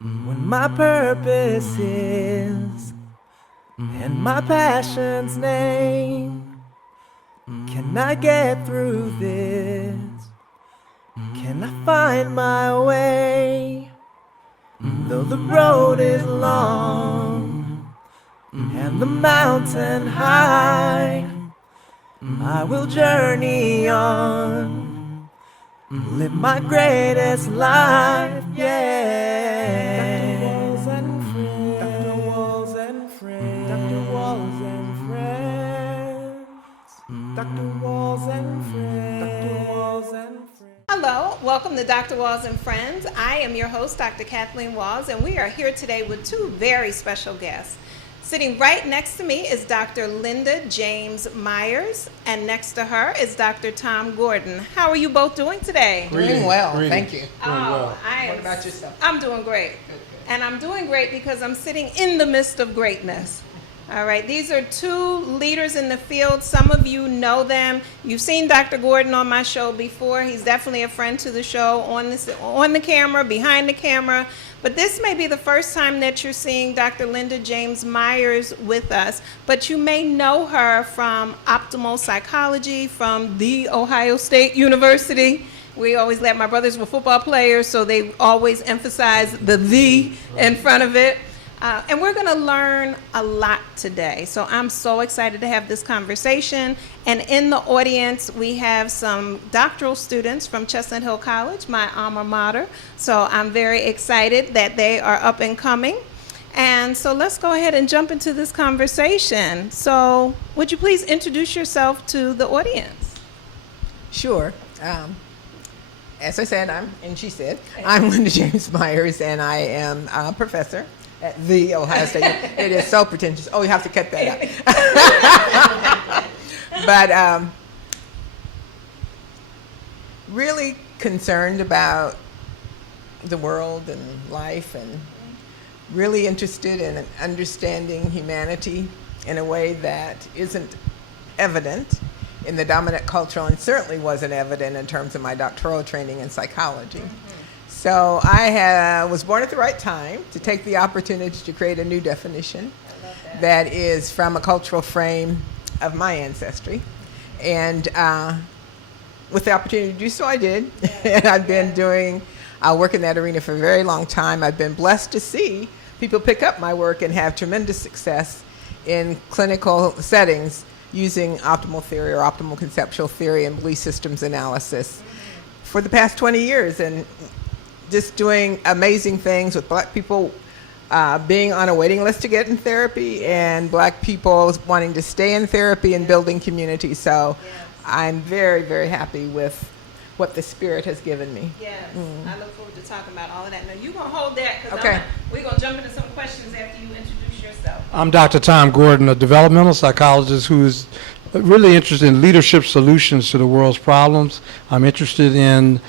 When my purpose is and my passion's name, can I get through this? Can I find my way? Though the road is long and the mountain high, I will journey on, live my greatest life, yeah. Dr. Walls and friends, Dr. Walls and friends, Dr. Walls and friends, Dr. Walls and friends. Hello, welcome to Dr. Walls and Friends. I am your host, Dr. Kathleen Walls, and we are here today with two very special guests. Sitting right next to me is Dr. Linda James Myers, and next to her is Dr. Tom Gordon. How are you both doing today? Doing well, thank you. What about yourself? I'm doing great. Good. And I'm doing great because I'm sitting in the midst of greatness. All right, these are two leaders in the field. Some of you know them. You've seen Dr. Gordon on my show before. He's definitely a friend to the show on the camera, behind the camera. But this may be the first time that you're seeing Dr. Linda James Myers with us. But you may know her from optimal psychology from The Ohio State University. We always let my brothers were football players, so they always emphasize the in front of it. And we're going to learn a lot today. So I'm so excited to have this conversation. And in the audience, we have some doctoral students from Chestnut Hill College, my alma mater. So I'm very excited that they are up and coming. And so let's go ahead and jump into this conversation. So would you please introduce yourself to the audience? Sure. As I said, I'm Linda James Myers, and I am a professor at The Ohio State. It is so pretentious. Oh, you have to cut that out. But really concerned about the world and life, and really interested in understanding humanity in a way that isn't evident in the dominant cultural, and certainly wasn't evident in terms of my doctoral training in psychology. So I was born at the right time to take the opportunity to create a new definition that is from a cultural frame of my ancestry. And with the opportunity to do so, I did. And I've been doing work in that arena for a very long time. I've been blessed to see people pick up my work and have tremendous success in clinical settings using optimal theory or optimal conceptual theory and belief systems analysis for the past 20 years. And just doing amazing things with black people being on a waiting list to get in therapy, and black people wanting to stay in therapy and building community. So I'm very, very happy with what the Spirit has given me. Yes, I look forward to talking about all of that. Now, you're going to hold that because Okay. we're going to jump into some questions after you introduce yourself. I'm Dr. Tom Gordon, a developmental psychologist who is really interested in leadership solutions to the world's problems. I'm interested in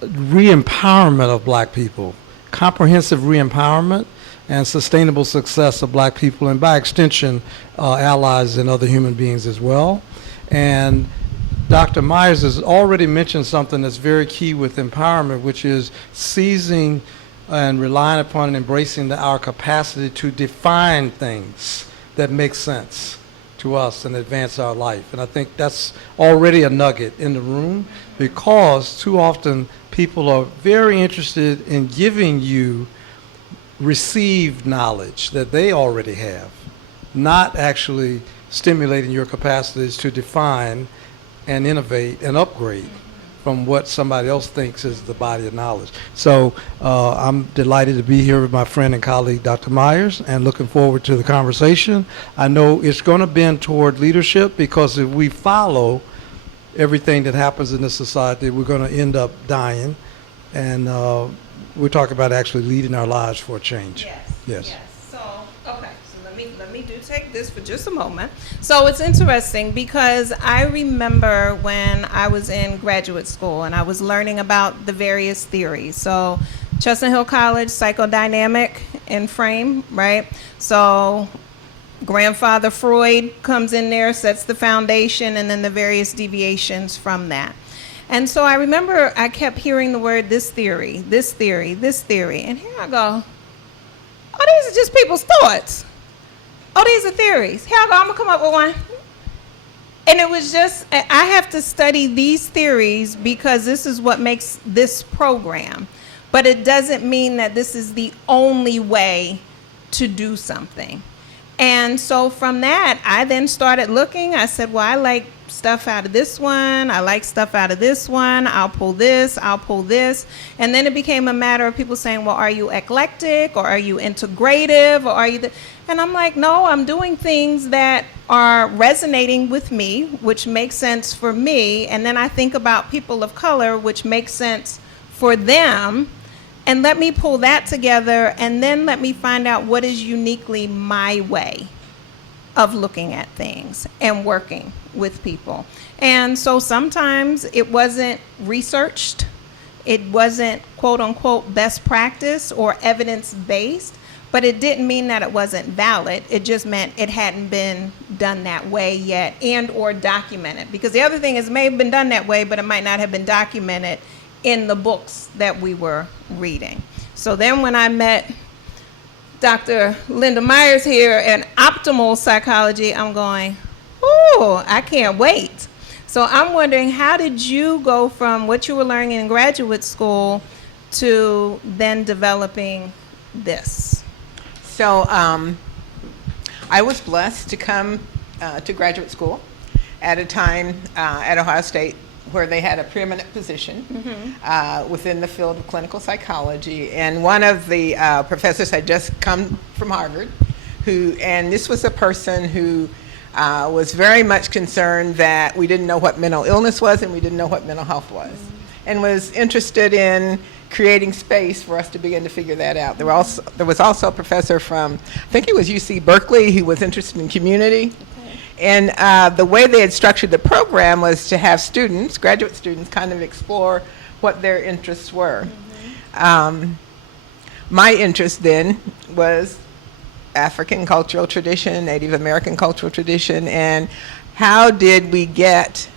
re-empowerment of black people, comprehensive re-empowerment and sustainable success of black people, and by extension, allies and other human beings as well. And Dr. Myers has already mentioned something that's very key with empowerment, which is seizing and relying upon and embracing our capacity to define things that make sense to us and advance our life. And I think that's already a nugget in the room, because too often people are very interested in giving you received knowledge that they already have, not actually stimulating your capacities to define and innovate and upgrade from what somebody else thinks is the body of knowledge. So I'm delighted to be here with my friend and colleague, Dr. Myers, and looking forward to the conversation. I know it's going to bend toward leadership, because if we follow everything that happens in this society, we're going to end up dying. And we're talking about actually leading our lives for a change. Yes. So, okay. Let me do take this for just a moment. So it's interesting because I remember when I was in graduate school and I was learning about the various theories. So Chestnut Hill College, psychodynamic and frame, right? So grandfather Freud comes in there, sets the foundation, and then the various deviations from that. And so I remember I kept hearing the word this theory, this theory, this theory. And here I go, oh, these are just people's thoughts. Oh, these are theories. Here I go, I'm going to come up with one. And it was just, I have to study these theories because this is what makes this program. But it doesn't mean that this is the only way to do something. And so from that, I then started looking. I said, well, I like stuff out of this one. I like stuff out of this one. I'll pull this. I'll pull this. And then it became a matter of people saying, well, are you eclectic or are you integrative or are you... And I'm like, no, I'm doing things that are resonating with me, which makes sense for me. And then I think about people of color, which makes sense for them. And let me pull that together, and then let me find out what is uniquely my way of looking at things and working with people. And so sometimes it wasn't researched. It wasn't, quote unquote, best practice or evidence-based, but it didn't mean that it wasn't valid. It just meant it hadn't been done that way yet and or documented. Because the other thing is it may have been done that way, but it might not have been documented in the books that we were reading. So then when I met Dr. Linda Myers here in optimal psychology, I'm going, ooh, I can't wait. So I'm wondering, how did you go from what you were learning in graduate school to then developing this? So I was blessed to come to graduate school at a time at Ohio State where they had a preeminent position within the field of clinical psychology. And one of the professors had just come from Harvard, and this was a person who was very much concerned that we didn't know what mental illness was and we didn't know what mental health was, and was interested in creating space for us to begin to figure that out. There was also a professor from, I think he was UC Berkeley, who was interested in community. And the way they had structured the program was to have students, graduate students, kind of explore what their interests were. My interest then was African cultural tradition, Native American cultural tradition, and how did we get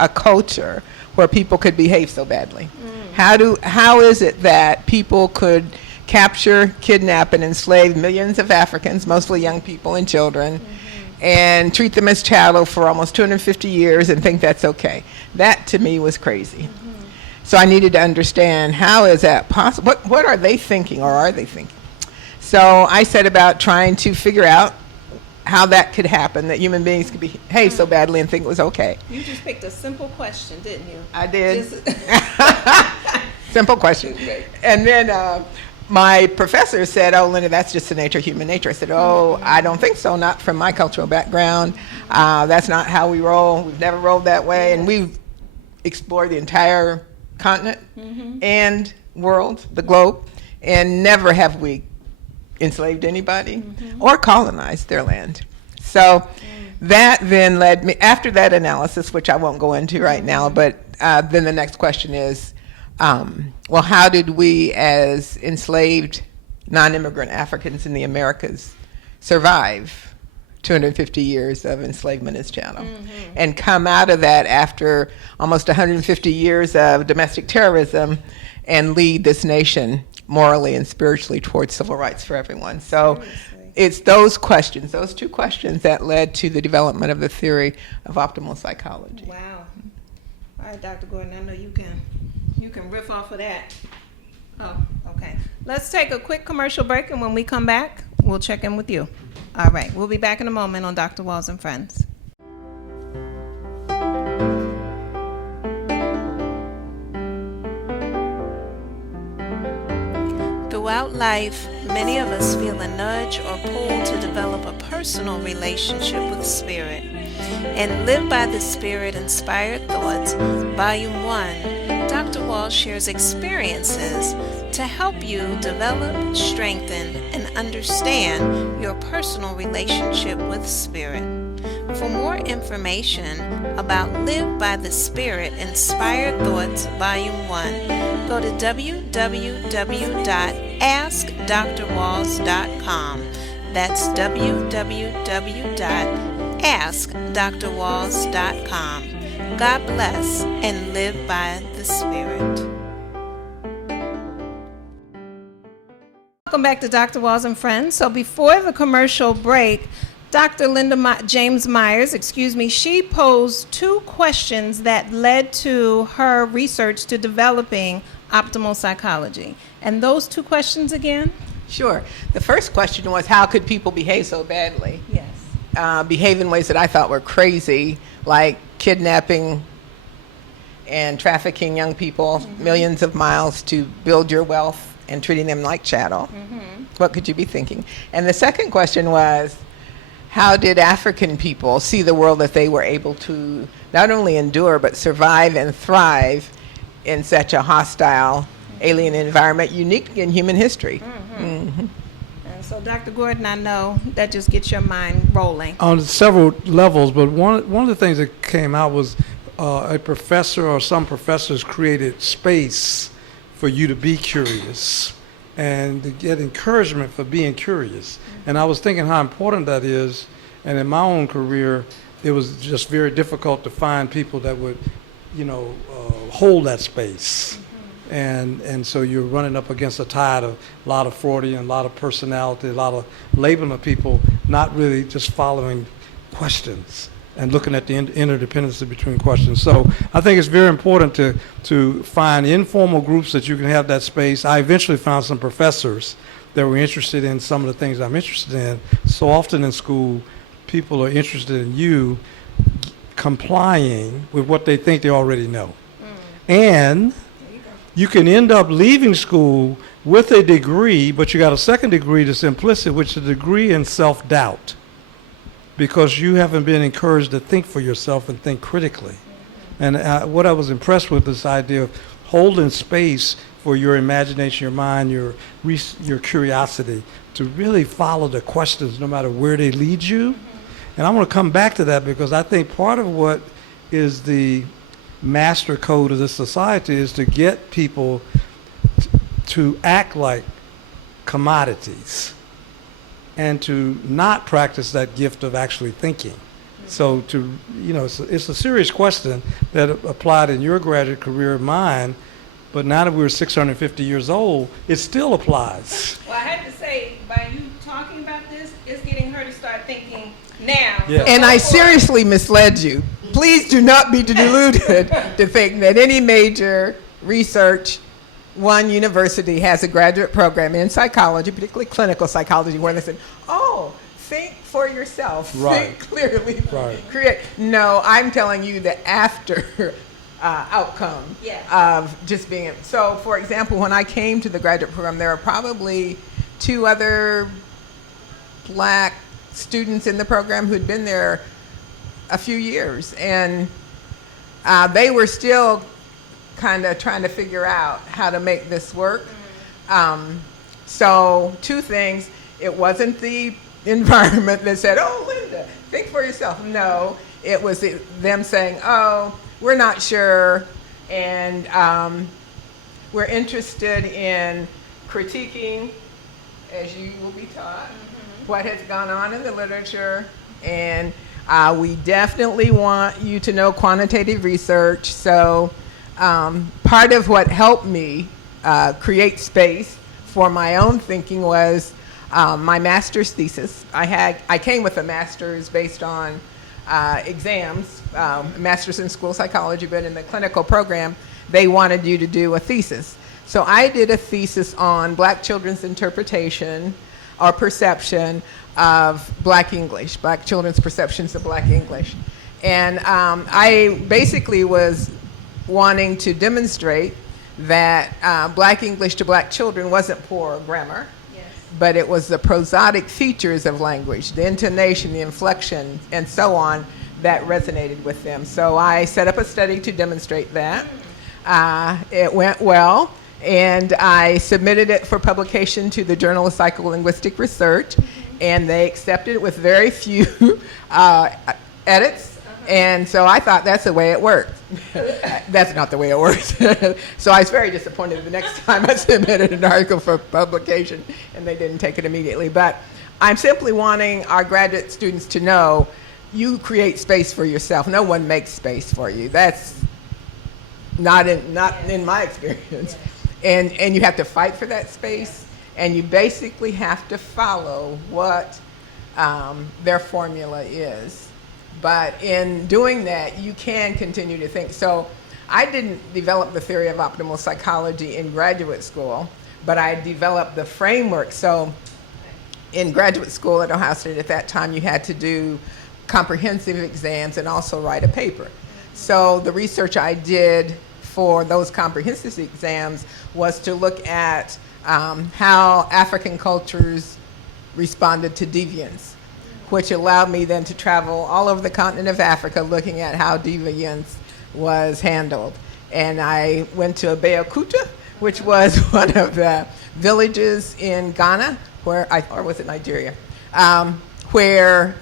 a culture where people could behave so badly? How is it that people could capture, kidnap, and enslave millions of Africans, mostly young people and children, and treat them as chattel for almost 250 years and think that's okay? That to me was crazy. So I needed to understand, how is that possible? What are they thinking, or are they thinking? So I set about trying to figure out how that could happen, that human beings could behave so badly and think it was okay. You just picked a simple question, didn't you? I did. Simple question. And then my professor said, oh, Linda, that's just the nature of human nature. I said, oh, I don't think so, not from my cultural background. That's not how we roll. We've never rolled that way. And we've explored the entire continent and world, the globe, and never have we enslaved anybody or colonized their land. So that then led me, after that analysis, which I won't go into right now, but then the next question is, well, how did we as enslaved non-immigrant Africans in the Americas survive 250 years of enslavement as chattel and come out of that after almost 150 years of domestic terrorism and lead this nation morally and spiritually towards civil rights for everyone? So it's those questions, those two questions, that led to the development of the theory of optimal psychology. Wow. All right, Dr. Gordon, I know you can riff off of that. Oh, okay. Let's take a quick commercial break, and when we come back, we'll check in with you. All right, we'll be back in a moment on Dr. Walls and Friends. Throughout life, many of us feel a nudge or pull to develop a personal relationship with Spirit. In Live by the Spirit Inspired Thoughts, Volume 1, Dr. Walls shares experiences to help you develop, strengthen, and understand your personal relationship with Spirit. For more information about Live by the Spirit Inspired Thoughts Volume 1, go to www.askdrwalls.com. That's www.askdrwalls.com. God bless and live by the Spirit. Welcome back to Dr. Walls and Friends. So before the commercial break, Dr. James Myers, she posed 2 questions that led to her research to developing optimal psychology. And those 2 questions again? Sure. The first question was, how could people behave so badly? Yes. Behave in ways that I thought were crazy, like kidnapping and trafficking young people millions of miles to build your wealth and treating them like chattel. What could you be thinking? And the second question was, how did African people see the world that they were able to not only endure but survive and thrive in such a hostile, alien environment, unique in human history? And so, Dr. Gordon, I know that just gets your mind rolling. On several levels, but one of the things that came out was a professor or some professors created space for you to be curious and to get encouragement for being curious. And I was thinking how important that is. And in my own career, it was just very difficult to find people that would, hold that space. And so you're running up against a tide of a lot of Freudian, a lot of personality, a lot of labeling of people, not really just following questions and looking at the interdependency between questions. So I think it's very important to find informal groups that you can have that space. I eventually found some professors that were interested in some of the things I'm interested in. So often in school, people are interested in you complying with what they think they already know. And you can end up leaving school with a degree, but you got a second degree that's implicit, which is a degree in self-doubt, because you haven't been encouraged to think for yourself and think critically. And what I was impressed with, this idea of holding space for your imagination, your mind, your curiosity, to really follow the questions no matter where they lead you. And I want to come back to that because I think part of what is the master code of this society is to get people to act like commodities and to not practice that gift of actually thinking. So it's a serious question that applied in your graduate career, mine, but now that we're 650 years old, it still applies. Well, I had to say, by you talking about this, it's getting her to start thinking now. Yeah. And I seriously misled you. Please do not be deluded to think that any major research university has a graduate program in psychology, particularly clinical psychology, where they said, think for yourself, Right. think clearly, Right. create. No, I'm telling you the after outcome Yes. of just being. So, for example, when I came to the graduate program, there were probably 2 other black students in the program who'd been there a few years, and they were still kind of trying to figure out how to make this work. So 2 things. It wasn't the environment that said, oh, Linda, think for yourself. No, it was them saying, oh, we're not sure, and we're interested in critiquing, as you will be taught, what has gone on in the literature, and we definitely want you to know quantitative research. So part of what helped me create space for my own thinking was my master's thesis. I came with a master's based on exams, master's in school psychology, but in the clinical program, they wanted you to do a thesis. So I did a thesis on black children's interpretation or perception of black English, black children's perceptions of black English. And I basically was wanting to demonstrate that black English to black children wasn't poor grammar, but it was the prosodic features of language, the intonation, the inflection, and so on, that resonated with them. So I set up a study to demonstrate that. It went well, and I submitted it for publication to the Journal of Psycholinguistic Research, and they accepted it with very few edits. And so I thought that's the way it worked. That's not the way it works. So I was very disappointed the next time I submitted an article for publication and they didn't take it immediately. But I'm simply wanting our graduate students to know you create space for yourself. No one makes space for you. That's not in my experience. And you have to fight for that space. And you basically have to follow what their formula is. But in doing that, you can continue to think. So I didn't develop the theory of optimal psychology in graduate school, but I developed the framework. So in graduate school at Ohio State at that time, you had to do comprehensive exams and also write a paper. So the research I did for those comprehensive exams was to look at how African cultures responded to deviance, which allowed me then to travel all over the continent of Africa looking at how deviance was handled. And I went to Abeokuta, which was one of the villages in Ghana, or was it Nigeria, where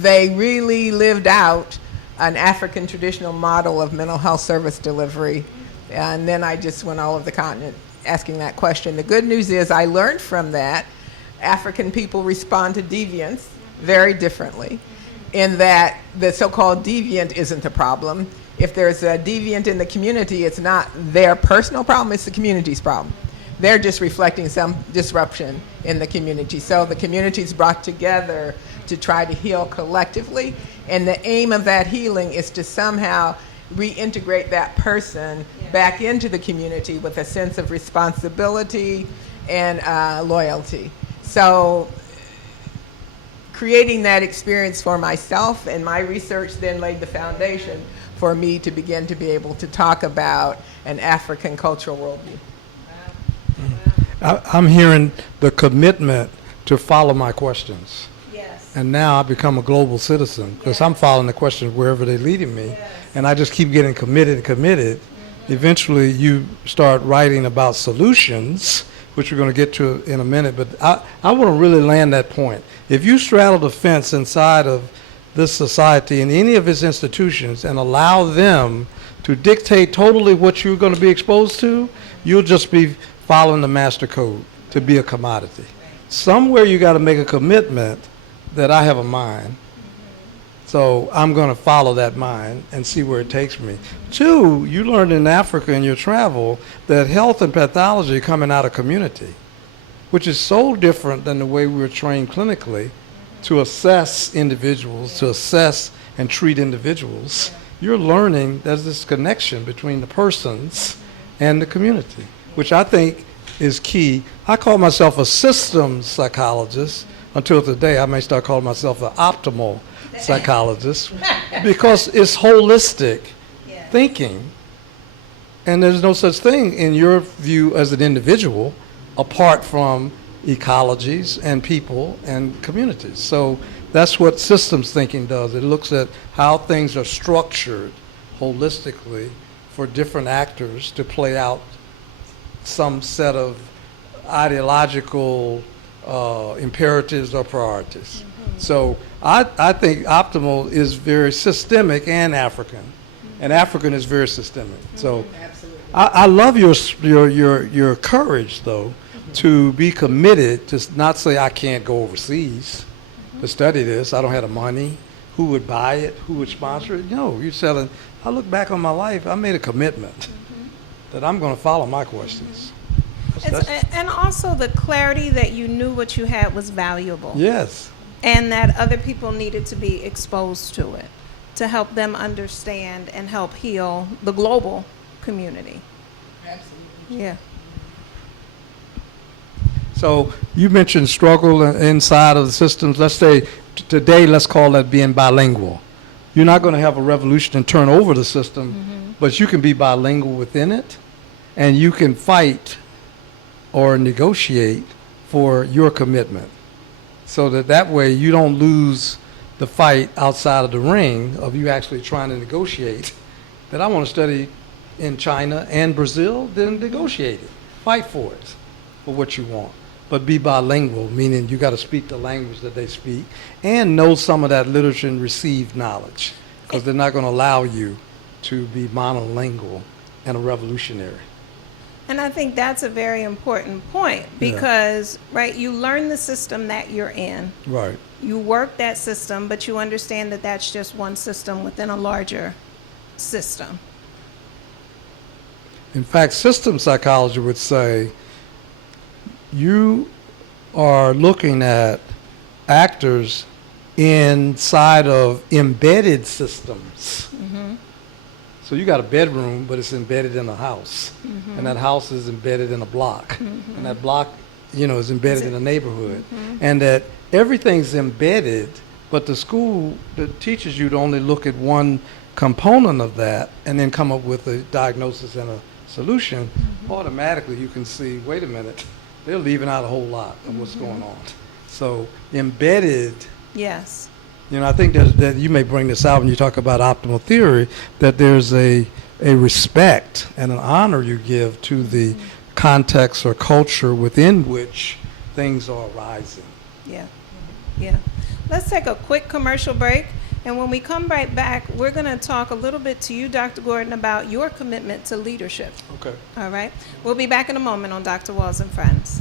they really lived out an African traditional model of mental health service delivery. And then I just went all over the continent asking that question. The good news is I learned from that African people respond to deviance very differently, in that the so-called deviant isn't a problem. If there's a deviant in the community, it's not their personal problem, it's the community's problem. They're just reflecting some disruption in the community. So the community's brought together to try to heal collectively, and the aim of that healing is to somehow reintegrate that person back into the community with a sense of responsibility and loyalty. So creating that experience for myself and my research then laid the foundation for me to begin to be able to talk about an African cultural worldview. I'm hearing the commitment to follow my questions. Yes. And now I become a global citizen because I'm following the questions wherever they're leading me. Yes. And I just keep getting committed and committed. Eventually you start writing about solutions, which we're going to get to in a minute. But I want to really land that point. If you straddle the fence inside of this society and any of its institutions and allow them to dictate totally what you're going to be exposed to, you'll just be following the master code to be a commodity. Somewhere you got to make a commitment that I have a mind, so I'm going to follow that mind and see where it takes me. Two, you learned in Africa in your travel that health and pathology are coming out of community, which is so different than the way we were trained clinically to assess individuals, to assess and treat individuals. You're learning there's this connection between the persons and the community, which I think is key. I call myself a systems psychologist until today. I may start calling myself an optimal psychologist because it's holistic thinking. And there's no such thing in your view as an individual apart from ecologies and people and communities. So that's what systems thinking does. It looks at how things are structured holistically for different actors to play out some set of ideological imperatives or priorities. So I think optimal is very systemic and African, and African is very systemic. So I love your courage, though, to be committed to not say I can't go overseas to study this. I don't have the money. Who would buy it? Who would sponsor it? No, you're selling. I look back on my life. I made a commitment that I'm going to follow my questions. And also the clarity that you knew what you had was valuable. Yes. And that other people needed to be exposed to it to help them understand and help heal the global community. Absolutely. Yeah. So you mentioned struggle inside of the systems. Let's say today, let's call that being bilingual. You're not going to have a revolution and turn over the system, but you can be bilingual within it, and you can fight or negotiate for your commitment, so that way you don't lose the fight outside of the ring of you actually trying to negotiate. That I want to study in China and Brazil, then negotiate it. Fight for it, for what you want. But be bilingual, meaning you got to speak the language that they speak and know some of that literature and receive knowledge, because they're not going to allow you to be monolingual and a revolutionary. And I think that's a very important point because, right, you learn the system that you're in. Right. You work that system, but you understand that that's just one system within a larger system. In fact, system psychology would say you are looking at actors inside of embedded systems. So you got a bedroom, but it's embedded in a house, and that house is embedded in a block, and that block, is embedded in a neighborhood, and that everything's embedded. But the school that teaches you to only look at one component of that, and then come up with a diagnosis and a solution. Automatically, you can see, wait a minute, they're leaving out a whole lot of what's going on. So embedded. Yes. I think that you may bring this out when you talk about optimal theory, that there's a respect and an honor you give to the context or culture within which things are arising. Yeah. Let's take a quick commercial break, and when we come right back, we're going to talk a little bit to you, Dr. Gordon, about your commitment to leadership. Okay. All right? We'll be back in a moment on Dr. Walls and Friends.